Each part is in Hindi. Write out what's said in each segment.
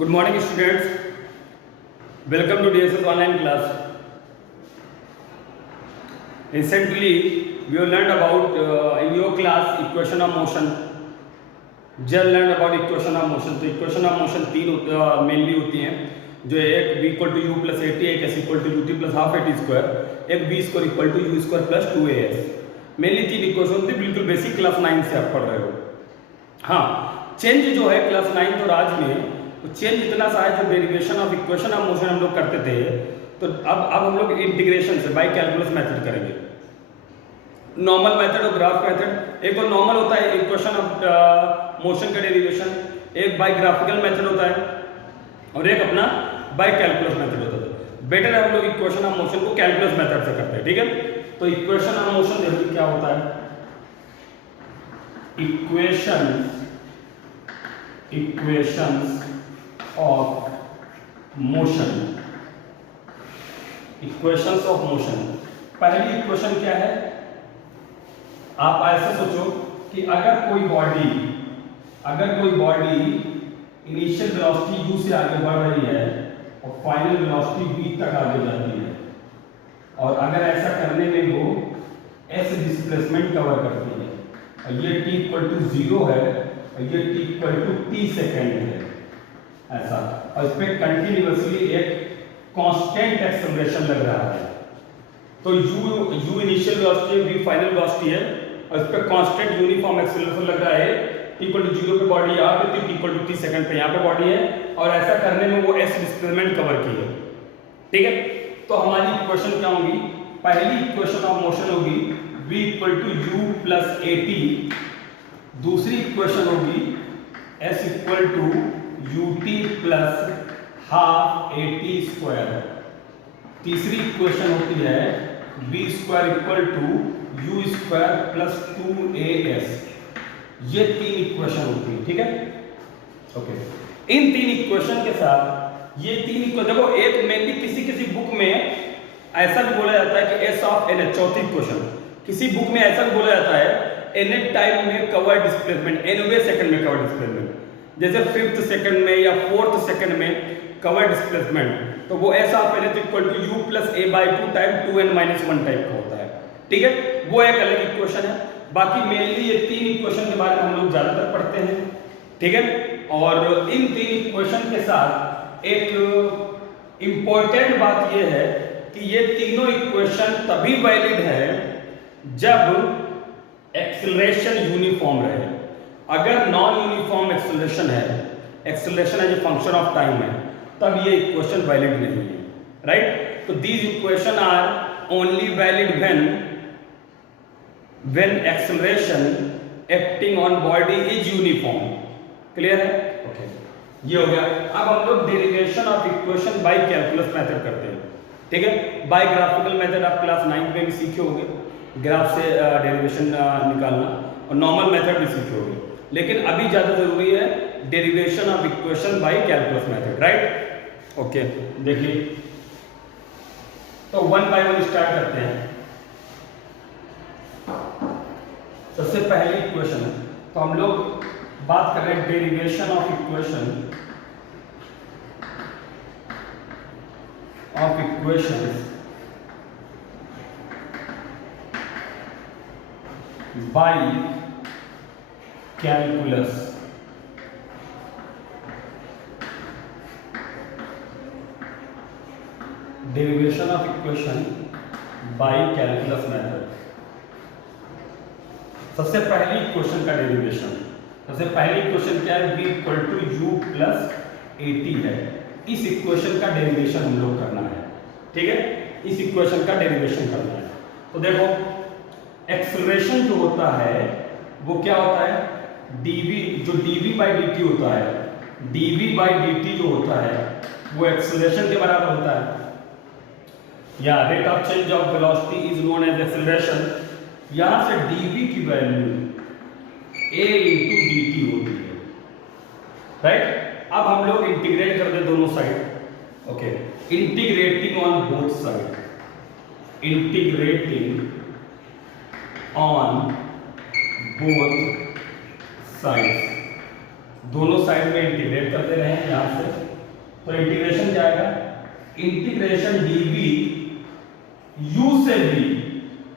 Good morning, students. Welcome to DSS online class. Recently, we have learned about in your class equation of motion. Just learned about equation of motion. तो equation of motion तीन मेनली होती हैं, जो एक v equal to you plus A t, एक s equal to U T plus half A T square, एक v square equal to you square plus 2as. Mainly तीन इक्वेशन होती है, बिल्कुल बेसिक क्लास 9 से आप पढ़ रहे हो. हाँ, चेंज जो है क्लास 9 तो आज में तो चेंज इतना सा है, जो derivation of equation of motion हम लोग करते थे, तो अब हम लोग इंटीग्रेशन से बाय कैलकुलस मेथड करेंगे. नॉर्मल मेथड और ग्राफ मेथड. एक और नॉर्मल होता है इक्वेशन ऑफ मोशन का डेरिवेशन, एक बाय ग्राफिकल मेथड होता है और एक अपना बाय कैलकुलस मेथड होता है. बेटर है हम लोग इक्वेशन ऑफ मोशन को कैलकुलस मेथड से करते हैं. ठीक है, तो इक्वेशन ऑफ मोशन देखिए क्या होता है. Equations of motion. Equations of motion. पहली इक्वेशन क्या है, आप ऐसे सोचो कि अगर कोई बॉडी इनिशियल वेलोसिटी u से आगे बढ़ रही है और फाइनल वेलोसिटी v तक आगे जाती है, और अगर ऐसा करने में वो s डिस्प्लेसमेंट कवर करती है, और ये t इक्वल टू 0 है और ये t equal to t second है ऐसा, और इस पर कंटिन्यूअसली एक कांस्टेंट एक्सेलरेशन लग रहा है. तो u initial velocity v final velocity है और इस पर कांस्टेंट यूनिफॉर्म एक्सेलरेशन लग रहा है. t इक्वल टू 0 पे बॉडी यहाँ पे, t equal to t second पे यहाँ पे बॉडी है, और ऐसा करने में वो s डिस्प्लेसमेंट कवर की है. ठीक है, तो हमारी इक्वेशन क्या होगी. पहली इक्वेशन ऑफ मोशन होगी v equal to u plus A T. दूसरी इक्वेशन होगी s equal to U T plus half A T square. तीसरी इक्वेशन होती है v square equal to you square plus 2as. ये तीन इक्वेशन होती है. ठीक है, ओके. इन तीन इक्वेशन के साथ ये तीन इक्वेशन देखो, एक मेनली किसी बुक में ऐसा भी बोला जाता है कि s ऑफ n. चौथी इक्वेशन किसी बुक में ऐसा भी बोला जाता है n टाइम में कवर डिस्प्लेसमेंट, nवे सेकंड में कवर डिस्प्लेसमेंट. जैसे 5th सेकंड में या 4th सेकंड में कवर डिस्प्लेसमेंट, तो वो s of n equal to u plus a by 2 time 2n minus 1 type का होता है. ठीक है, वो एक अलग इक्वेशन है. बाकी मेनली ये तीन इक्वेशन के बारे में हम लोग ज्यादातर पढ़ते हैं. ठीक है, और इन तीन इक्वेशन के साथ एक इंपॉर्टेंट बात यह है कि ये तीनों इक्वेशन तभी वैलिड है जब एक्सेलरेशन यूनिफॉर्म रहे. अगर नॉन यूनिफॉर्म एक्सेलरेशन है जो फंक्शन ऑफ टाइम है, तब ये इक्वेशन वैलिड नहीं है. राइट, तो these equation are only valid when acceleration acting on body is uniform. Clear है? ओके, ये हो गया. अब हम लोग derivation of equation by calculus method करते हैं. ठीक है, बाय ग्राफिकल मेथड आप क्लास 9 में भी सीखे होंगे, ग्राफ से डेरिवेशन निकालना, और नॉर्मल मेथड भी सीखे होंगे. लेकिन अभी ज्यादा जरूरी है derivation of equation by calculus method. Right, okay. देखिए, तो वन बाय वन स्टार्ट करते हैं. सबसे पहली इक्वेशन है, तो हम लोग बात कर रहे हैं derivation of equation by calculus. Derivation of equation by calculus method. सबसे पहली इक्वेशन का डेरिवेशन, सबसे पहली इक्वेशन क्या है, v equal to you plus A T है. इस इक्वेशन का डेरिवेशन हम लोग करना है. ठीक है, इस इक्वेशन का डेरिवेशन करना है. तो देखो, एक्सेलरेशन जो होता है वो क्या होता है, dv, जो dv बाई dt होता है, dv बाई dt जो होता है वो एक्सेलरेशन के बराबर होता है. या rate of change of velocity is known as acceleration. यहां से dv की वैल्यू a इंटू dt होती है. राइट, अब हम लोग इंटीग्रेट कर दे दोनों side. Okay, integrating on both side. Integrating on both sides. दोनों साइड में इंटीग्रेट करते रहे यहाँ से, तो इंटीग्रेशन क्या आएगा, इंटीग्रेशन dv u से v,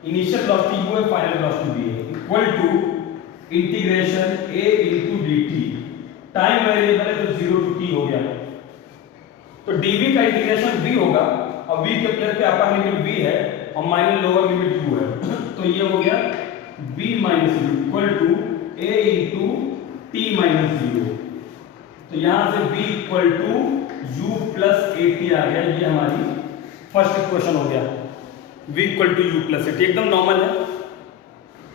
इनिशियल वेलोसिटी u है, फाइनल वेलोसिटी v है, equal to integration a into dt, time variable है तो 0 to t हो गया, तो dv का इंटीग्रेशन v होगा और v के प्लेस पे अपर लिमिट v है और माइनस लोअर लिमिट u है, तो ये हो गया v minus u equal to a into t minus 0, तो यहां से v equal to u plus at आ गया, ये हमारी फर्स्ट इक्वेशन हो गया, v equal to u plus at, एकदम नॉर्मल है,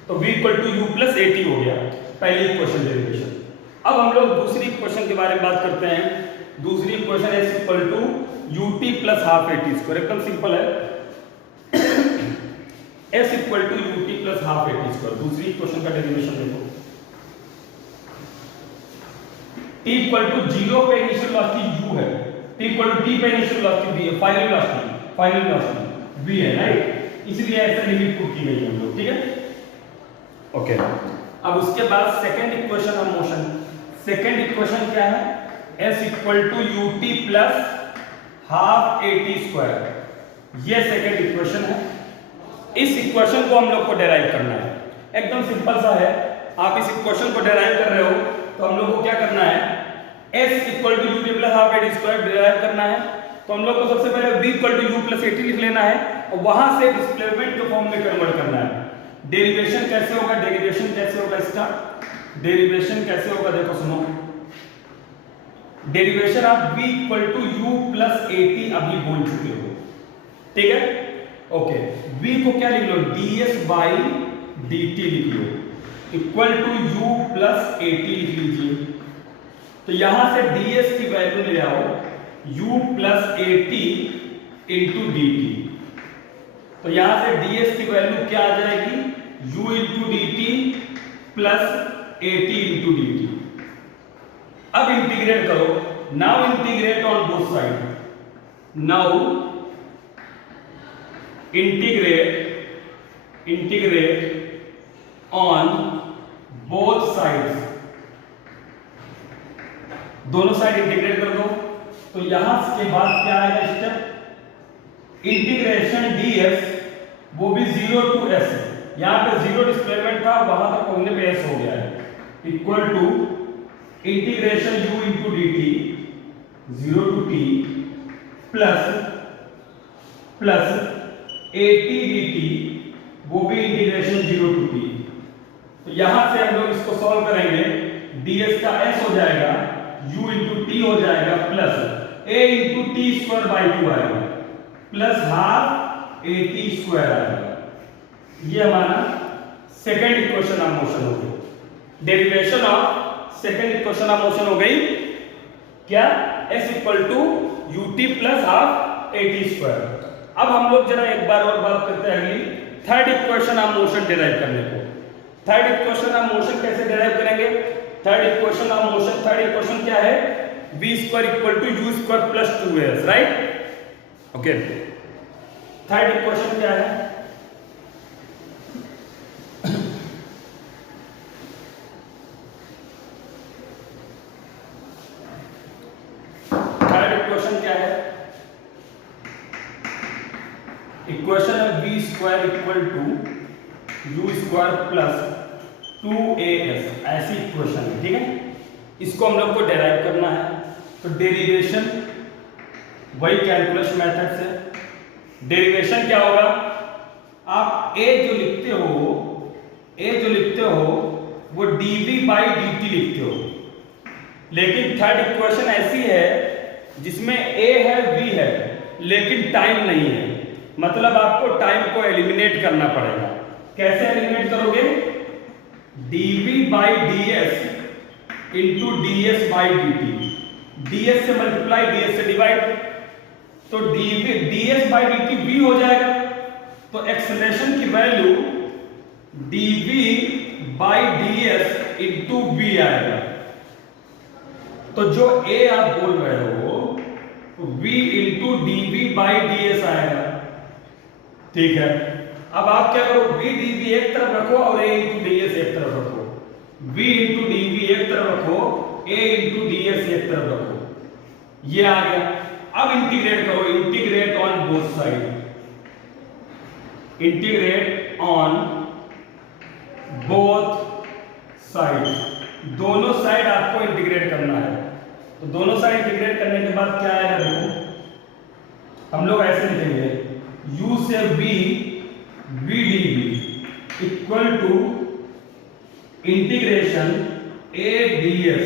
तो v equal to u plus at हो गया पहली इक्वेशन डेरिवेशन। अब हम लोग दूसरी इक्वेशन के बारे में बात करते हैं। दूसरी इक्वेशन है s equal to ut plus half at square, एकदम सिंपल है s equal to ut plus half at square. दूसरी इक्वेशन का डेरिवेशन देखो, t इक्वल टू 0 पे इनिशियल वेलोसिटी u है, t इक्वल टू t पे इनिशियल वेलोसिटी v है, फाइनल वेलोसिटी v है, राइट, इसलिए ऐसे लिमिट पुट की गई है हम लोग, ठीक है, ओके। अब उसके बाद second equation of motion, second equation क्या है, s equal to ut plus half at square, ये सेकंड इक्वेशन है। इस इक्वेशन को हम लोग को डेराइव करना है, एकदम सिंपल सा है। आप इस इक्वेशन को डेराइव कर रहे हो तो हम लोग को क्या करना है, s equal to ut plus half at square derive करना है, तो हम लोग को सबसे पहले v equal to u plus at लिख लेना है और वहां से डिस्प्लेसमेंट के फॉर्म में कन्वर्ट करना है। डेरिवेशन कैसे होगा, डेरिवेशन कैसे होगा इसका, डेरिवेशन कैसे होगा देखो सुनो, डेरिवेशन आप v equal to u plus at अभी बोल चुके हो, ठीक है, ओके। v को क्या लिख लो, ds बाई dt लिख लो, equal to u plus at लिख लीजिए, तो यहां से ds की वैल्यू ले आओ u plus at into dt, तो यहां से ds की वैल्यू क्या आ जाएगी, u into dt plus at into dt। अब इंटीग्रेट करो, now integrate on both side, now integrate on both sides, दोनों साइड इंटीग्रेट कर दो, तो यहां के बाद क्या आएगा स्टेप, इंटीग्रेशन ds वो भी 0 टू s, यहां पे 0 डिस्प्लेसमेंट था, वहां तक पहुंचने पे s हो गया है, equal to integration u into dt 0 to t plus at dt वो भी इंटीग्रेशन 0 टू t, तो यहां से हम लोग इसको सॉल्व करेंगे, ds का s हो जाएगा, u इंटू t हो जाएगा, plus a into T square by 2 आएगा, प्लस हाफ at स्क्वायर आएगा। ये हमारा सेकंड इक्वेशन ऑफ मोशन हो गई, derivation of second equation of motion हो गई क्या, s equal to ut plus half at square. अब हम लोग जरा एक बार और बात करते हैं अगली third equation of motion derive करने को। थर्ड इक्वेशन ऑफ मोशन कैसे डिराइव करेंगे, third equation of motion, third equation क्या है, v square equal to u square plus 2s, right, okay. Third equation क्या है, थर्ड इक्वेशन क्या है, इक्वेशन है v square equal to u square plus 2as, ऐसी इक्वेशन है, ठीक है। इसको हम लोग को डेराइव करना है, तो डेरिवेशन वही कैलकुलस मेथड से, डेरिवेशन क्या होगा, आप a जो लिखते हो वो dv बाई dt लिखते हो, लेकिन थर्ड इक्वेशन ऐसी है जिसमें a है v है लेकिन टाइम नहीं है, मतलब आपको टाइम को एलिमिनेट करना पड़ेगा। कैसे एलिमिनेट करोगे, dv by ds into ds बाई dt, ds से मल्टीप्लाई ds से डिवाइड, तो ds बाई dt v हो जाएगा, तो एक्सेलरेशन की value dv by ds into v आएगा, तो जो a आप बोल रहे हो v into dv by ds आएगा, ठीक है। अब आप क्या करो, v dv एक तरफ रखो और a इंटू ds एक तरफ रखो, v इंटू dv एक तरफ रखो, a इंटू डी एस एक तरफ रखो, ये आ गया। अब इंटीग्रेट करो, integrate on both side, integrate on both side, दोनों साइड आपको इंटीग्रेट करना है। तो दोनों साइड इंटीग्रेट करने के बाद क्या आएगा देखो, हम लोग ऐसे लिखेंगे u से v v dv equal to integration a ds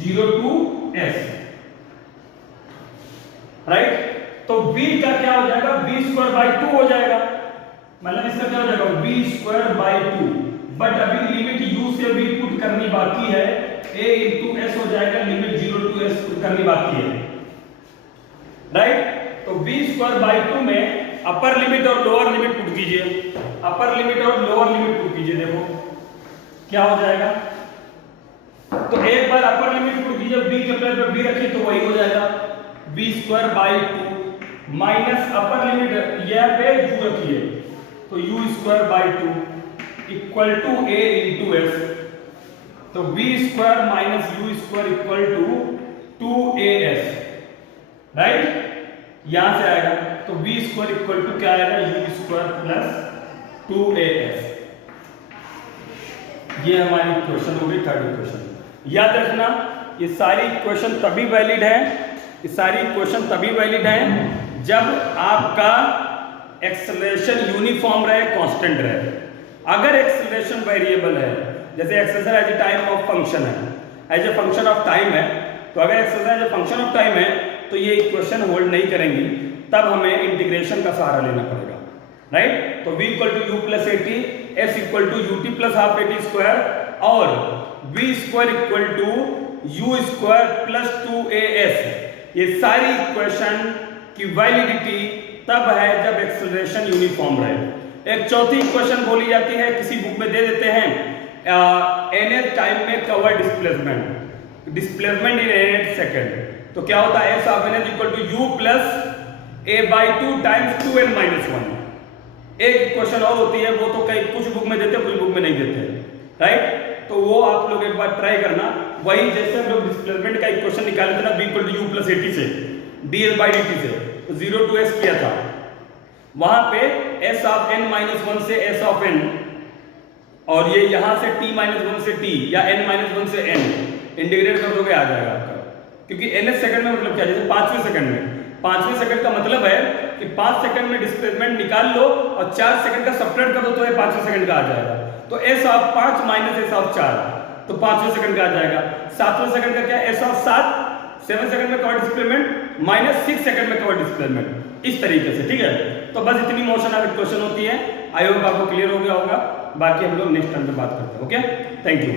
0 to s, right. तो v का क्या हो जाएगा, v स्क्वायर बाई 2 हो जाएगा, मतलब इसका क्या हो जाएगा v स्क्वायर बाई 2। बट अभी लिमिट u से v पुट करनी बाकी है, a इंटू s हो जाएगा, लिमिट 0 टू s पुट करनी बाकी है, राइट। तो v स्क्वायर बाई 2 में अपर लिमिट और लोअर लिमिट पुट कीजिए, अपर लिमिट और लोअर लिमिट पुट कीजिए, देखो क्या हो जाएगा। तो एक बार अपर लिमिट पुट कीजिए, v के प्लेस पे v रखिए तो वही हो जाएगा v square by 2 minus upper limit यह पे u रखिए तो u square by 2 equal to a into s, तो v square minus u square equal to 2as, right. यहां से आएगा तो v स्क्वायर इक्वल टू क्या आएगा, u स्क्वायर प्लस 2as। ये हमारी इक्वेशन हो गई, थर्ड इक्वेशन। याद रखना ये सारी इक्वेशन तभी वैलिड है, ये सारी इक्वेशन तभी वैलिड है जब आपका एक्सेलरेशन यूनिफॉर्म रहे, कांस्टेंट रहे। अगर एक्सेलरेशन वेरिएबल है, जैसे acceleration as a time of function है, as a function of time है, तो अगर acceleration as a function of time है तो ये इक्वेशन होल्ड नहीं करेंगी, तब हमें इंटीग्रेशन का सहारा लेना पड़ेगा, राइट। तो v equal to you plus 80, s equal to U T plus half 80 square और v square equal to you square plus 2as। ये सारी इक्वेशन की वैलिडिटी तब है जब एक्सेलरेशन यूनिफॉर्म रहे। एक चौथी इक्वेशन बोली जाती है, किसी बुक में दे देते हैं, nth टाइम में cover displacement, displacement in nth सेकंड। तो क्या होता है, s of n equal to u plus a by 2 times 2n minus 1। एक इक्वेशन और होती है, वो तो कई कुछ बुक में देते हैं, कुछ बुक में नहीं देते, राइट। तो वो आप लोग एक बार ट्राई करना, वही जैसे हम लोग डिस्प्लेसमेंट का इक्वेशन निकाले थे ना, b equal to u plus 80 से ds बाई dt से, तो 0 टू s किया था, वहां पे s ऑफ n माइनस 1 से s ऑफ n, और ये यहां से t माइनस 1 से t या n माइनस 1 से n इंटीग्रेट कर दोगे आ जाएगा आपका। क्योंकि nth सेकंड में मतलब क्या, जैसे 5वें सेकंड में, 5वें सेकंड का मतलब है कि 5 सेकंड में डिस्प्लेसमेंट निकाल लो और 4 सेकंड का सब्ट्रैक्ट कर दो तो ये 5वें सेकंड का आ जाएगा। तो s of 5 minus s of 4 तो 5वें सेकंड का आ जाएगा। 7वें सेकंड का क्या है, s ऑफ 7 7 सेकंड में कवर डिस्प्लेसमेंट माइनस 6 सेकंड में कवर डिस्प्लेसमेंट, इस तरीके से, ठीक है। तो बस इतनी मोशन ऑफ इक्वेशन होती है। आई होप आपको क्लियर हो गया होगा, बाकी हम लोग नेक्स्ट टाइम पे बात करते हैं। Okay, thank you.